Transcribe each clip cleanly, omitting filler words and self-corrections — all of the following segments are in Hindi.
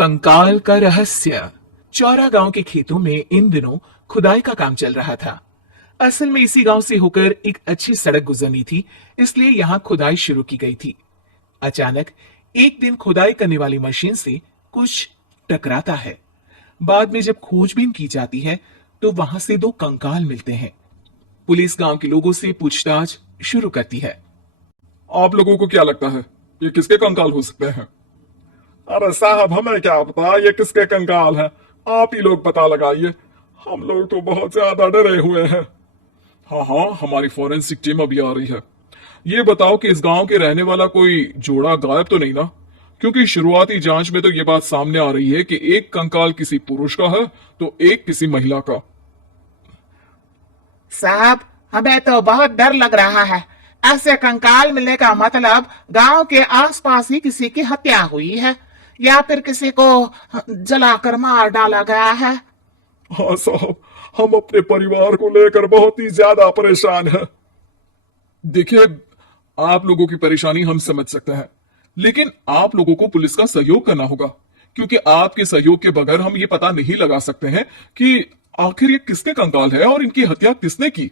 कंकाल का रहस्य। चौरा गांव के खेतों में इन दिनों खुदाई का काम चल रहा था। असल में इसी गांव से होकर एक अच्छी सड़क गुजरनी थी, इसलिए यहां खुदाई शुरू की गई थी। अचानक एक दिन खुदाई करने वाली मशीन से कुछ टकराता है। बाद में जब खोजबीन की जाती है तो वहां से दो कंकाल मिलते हैं। पुलिस गांव के लोगों से पूछताछ शुरू करती है। आप लोगों को क्या लगता है ये किसके कंकाल हो सकते हैं? अरे साहब, हमें क्या पता ये किसके कंकाल हैं? आप ही लोग पता लगाइए, हम लोग तो बहुत ज्यादा डरे हुए हैं। हाँ हाँ, हमारी फॉरेंसिक टीम अभी आ रही है। ये बताओ कि इस गांव के रहने वाला कोई जोड़ा गायब तो नहीं ना? क्योंकि शुरुआती जांच में तो ये बात सामने आ रही है कि एक कंकाल किसी पुरुष का है तो एक किसी महिला का। साहब, हमें तो बहुत डर लग रहा है। ऐसे कंकाल मिलने का मतलब गांव के आसपास ही किसी की हत्या हुई है या फिर किसी को जलाकर मार डाला गया है। हाँ साहब, हम अपने परिवार को लेकर बहुत ही ज्यादा परेशान हैं। देखिए, आप लोगों की परेशानी हम समझ सकते हैं, लेकिन आप लोगों को पुलिस का सहयोग करना होगा, क्योंकि आपके सहयोग के बगैर हम ये पता नहीं लगा सकते हैं कि आखिर ये किसके कंकाल है और इनकी हत्या किसने की।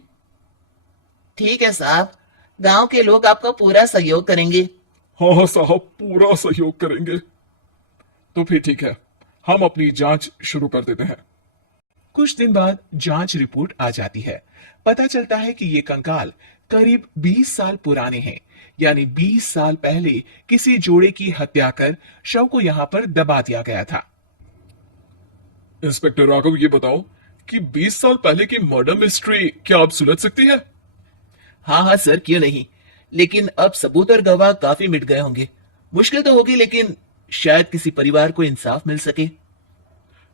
ठीक है साहब, गांव के लोग आपका पूरा सहयोग करेंगे। हाँ हाँ साहब, पूरा सहयोग करेंगे। तो फिर ठीक है, हम अपनी जांच शुरू कर देते हैं। कुछ दिन बाद जांच रिपोर्ट आ जाती है। पता चलता है कि ये कंकाल करीब 20 साल पुराने हैं, यानी 20 साल पहले किसी जोड़े की हत्या कर शव को यहां पर दबा दिया गया था। इंस्पेक्टर राघव, ये बताओ कि 20 साल पहले की मर्डर मिस्ट्री क्या आप सुलझ सकती है? हाँ हाँ सर, क्यों नहीं। लेकिन अब सबूत और गवाह काफी मिट गए होंगे। मुश्किल तो होगी, लेकिन शायद किसी परिवार को इंसाफ मिल सके।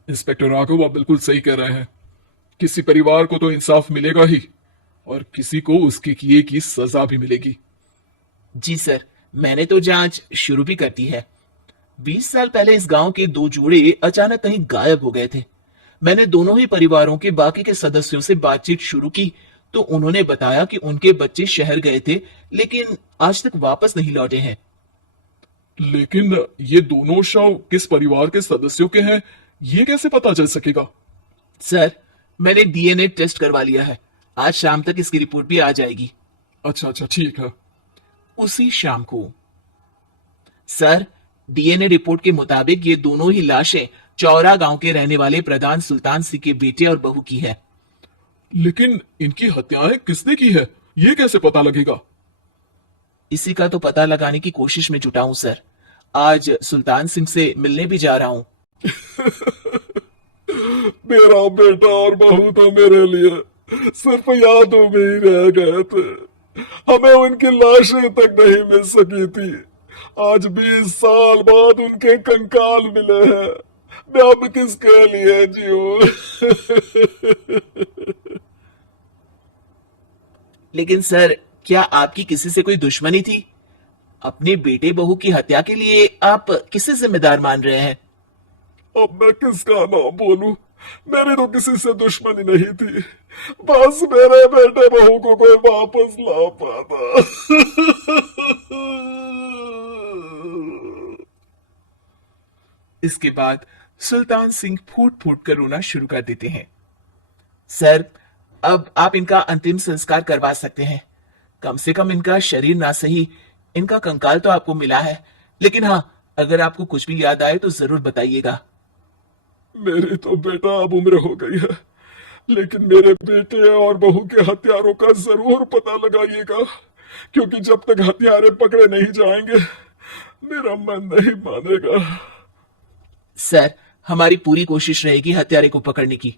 इंस्पेक्टर राघव, आप बिल्कुल सही कह रहे हैं। किसी परिवार को तो इंसाफ मिलेगा ही, और किसी को उसके किए की सजा भी मिलेगी। जी सर, मैंने तो जांच शुरू भी कर दी है। 20 साल पहले इस गांव के दो जोड़े अचानक कहीं गायब हो गए थे। मैंने दोनों ही परिवारों के बाकी के सदस्यों से बातचीत शुरू की तो उन्होंने बताया कि उनके बच्चे शहर गए थे, लेकिन आज तक वापस नहीं लौटे हैं। लेकिन ये दोनों शव किस परिवार के सदस्यों के हैं, ये कैसे पता चल सकेगा? सर, मैंने डीएनए टेस्ट करवा लिया है। आज शाम तक इसकी रिपोर्ट भी आ जाएगी। अच्छा अच्छा, ठीक है। उसी शाम को सर, डीएनए रिपोर्ट के मुताबिक ये दोनों ही लाशें चौरा गांव के रहने वाले प्रधान सुल्तान सिंह के बेटे और बहू की है। लेकिन इनकी हत्याएं किसने की है, ये कैसे पता लगेगा? इसी का तो पता लगाने की कोशिश में जुटा हूं सर। आज सुल्तान सिंह से मिलने भी जा रहा हूं। मेरा बेटा और बहू तो मेरे लिए सिर्फ यादों में ही रह गए थे। हमें उनकी लाशें तक नहीं मिल सकी थी। आज 20 साल बाद उनके कंकाल मिले हैं। मैं अब किसके लिए जीऊं? लेकिन सर, क्या आपकी किसी से कोई दुश्मनी थी? अपने बेटे बहू की हत्या के लिए आप किसे जिम्मेदार मान रहे हैं? अब मैं किसका नाम बोलूं? मेरी तो किसी से दुश्मनी नहीं थी, बस मेरे बेटे बहू को कोई वापस ला पाता। इसके बाद सुल्तान सिंह फूट फूट कर रोना शुरू कर देते हैं। सर, अब आप इनका अंतिम संस्कार करवा सकते हैं। कम से कम इनका शरीर ना सही, इनका कंकाल तो आपको मिला है। लेकिन हाँ, अगर आपको कुछ भी याद आए तो जरूर बताइएगा। मेरी तो बेटा अब उम्र हो गई है, लेकिन मेरे बेटे और बहू के हत्यारों का जरूर पता लगाइएगा, क्योंकि जब तक हत्यारे पकड़े नहीं जाएंगे मेरा मन नहीं मानेगा। सर, हमारी पूरी कोशिश रहेगी हत्यारे को पकड़ने की।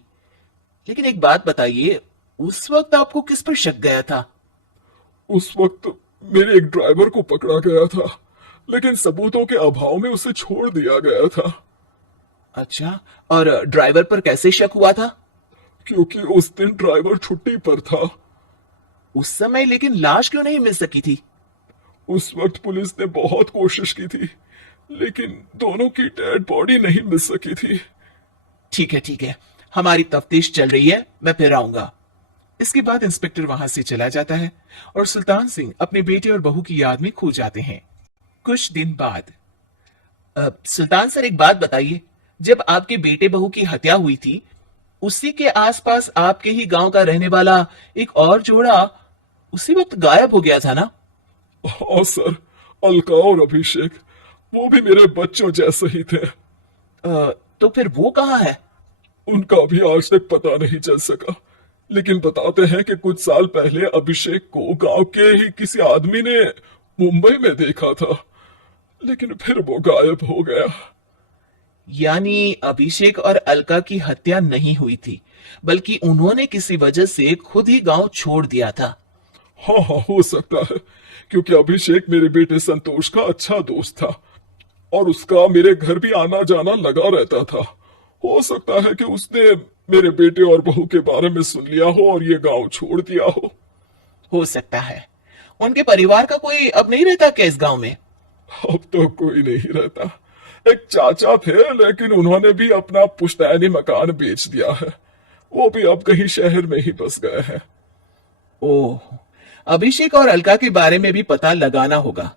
लेकिन एक बात बताइए, उस वक्त आपको किस पर शक गया था? उस वक्त मेरे एक ड्राइवर को पकड़ा गया था, लेकिन सबूतों के अभाव में उसे छोड़ दिया गया था। अच्छा, और ड्राइवर पर कैसे शक हुआ था? क्योंकि उस दिन ड्राइवर छुट्टी पर था। उस समय लेकिन लाश क्यों नहीं मिल सकी थी? उस वक्त पुलिस ने बहुत कोशिश की थी, लेकिन दोनों की डेड बॉडी नहीं मिल सकी थी। ठीक है ठीक है, हमारी तफ्तीश चल रही है, मैं फिर आऊंगा। इसके बाद इंस्पेक्टर वहां से चला जाता है और सुल्तान सिंह अपने बेटे और बहू की याद में खो जाते हैं। कुछ दिन बाद सुल्तान सर, एक बात बताइए, जब आपके बेटे बहू की हत्या हुई थी, उसी के आसपास आपके ही गांव का रहने वाला एक और जोड़ा उसी वक्त गायब हो गया था ना? हाँ सर, अलका और अभिषेक, वो भी मेरे बच्चों जैसे ही थे। तो फिर वो कहाँ है? उनका भी आज तक पता नहीं चल सका, लेकिन बताते हैं कि कुछ साल पहले अभिषेक को गांव के ही किसी आदमी ने मुंबई में देखा था, लेकिन फिर वो गायब हो गया। यानी अभिषेक और अलका की हत्या नहीं हुई थी, बल्कि उन्होंने किसी वजह से खुद ही गांव छोड़ दिया था। हाँ हाँ, हो सकता है, क्योंकि अभिषेक मेरे बेटे संतोष का अच्छा दोस्त था और उसका मेरे घर भी आना जाना लगा रहता था। हो सकता है कि उसने मेरे बेटे और बहू के बारे में सुन लिया हो और ये गांव छोड़ दिया हो सकता है। उनके परिवार का कोई अब नहीं रहता क्या इस गांव में? अब तो कोई नहीं रहता। एक चाचा थे, लेकिन उन्होंने भी अपना पुश्तैनी मकान बेच दिया है। वो भी अब कहीं शहर में ही बस गए हैं। ओह, अभिषेक और अलका के बारे में भी पता लगाना होगा।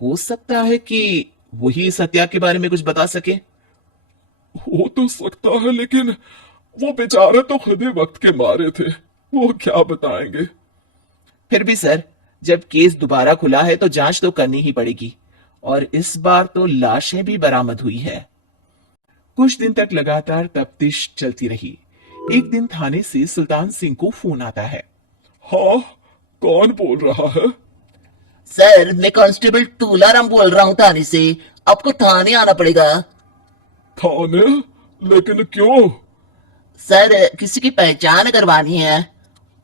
हो सकता है कि वही इस हत्या के बारे में कुछ बता सके। हो तो सकता है, लेकिन वो बेचारे तो खुद ही वक्त के मारे थे, वो क्या बताएंगे। फिर भी सर, जब केस दोबारा खुला है तो जांच तो करनी ही पड़ेगी, और इस बार तो लाशें भी बरामद हुई है। कुछ दिन तक लगातार तफ्तीश चलती रही। एक दिन थाने से सुल्तान सिंह को फोन आता है। हाँ, कौन बोल रहा है? सर, मैं कांस्टेबल तूलाराम बोल रहा हूँ थाने से। आपको थाने आना पड़ेगा। थाने? लेकिन क्यों? सर, किसी की पहचान करवानी है।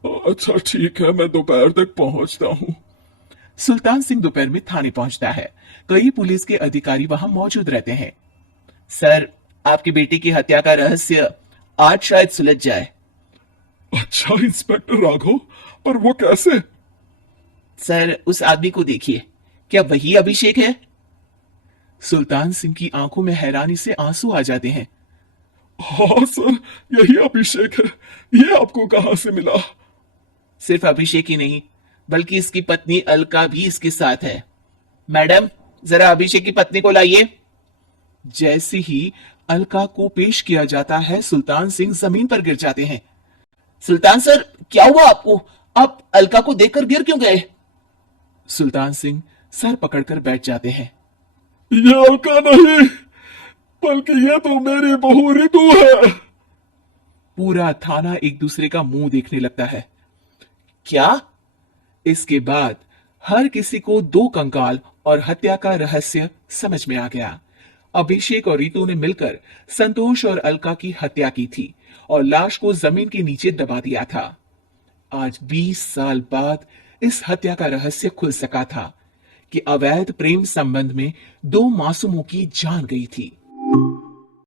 अच्छा ठीक है, मैं दोपहर तक पहुंचता हूँ। सुल्तान सिंह दोपहर में थाने पहुंचता है। कई पुलिस के अधिकारी वहां मौजूद रहते हैं। सर, आपके बेटे की हत्या का रहस्य आज शायद सुलझ जाए। अच्छा इंस्पेक्टर राघव, पर वो कैसे? सर, उस आदमी को देखिए, क्या वही अभिषेक है? सुल्तान सिंह की आंखों में हैरानी से आंसू आ जाते हैं। हाँ सर, यही अभिषेक है। ये आपको कहां से मिला? सिर्फ अभिषेक ही नहीं, बल्कि इसकी पत्नी अलका भी इसके साथ है। मैडम, जरा अभिषेक की पत्नी को लाइए। जैसे ही अलका को पेश किया जाता है, सुल्तान सिंह जमीन पर गिर जाते हैं। सुल्तान सर, क्या हुआ आपको? आप अलका को देखकर गिर क्यों गए? सुल्तान सिंह सर पकड़कर बैठ जाते हैं। ये अलका नहीं, बल्कि ये तो मेरी बहू रितु है। पूरा थाना एक दूसरे का मुंह देखने लगता है। क्या? इसके बाद हर किसी को दो कंकाल और हत्या का रहस्य समझ में आ गया। अभिषेक और रितु ने मिलकर संतोष और अलका की हत्या की थी और लाश को जमीन के नीचे दबा दिया था। आज 20 साल बाद इस हत्या का रहस्य खुल सका था कि अवैध प्रेम संबंध में दो मासूमों की जान गई थी।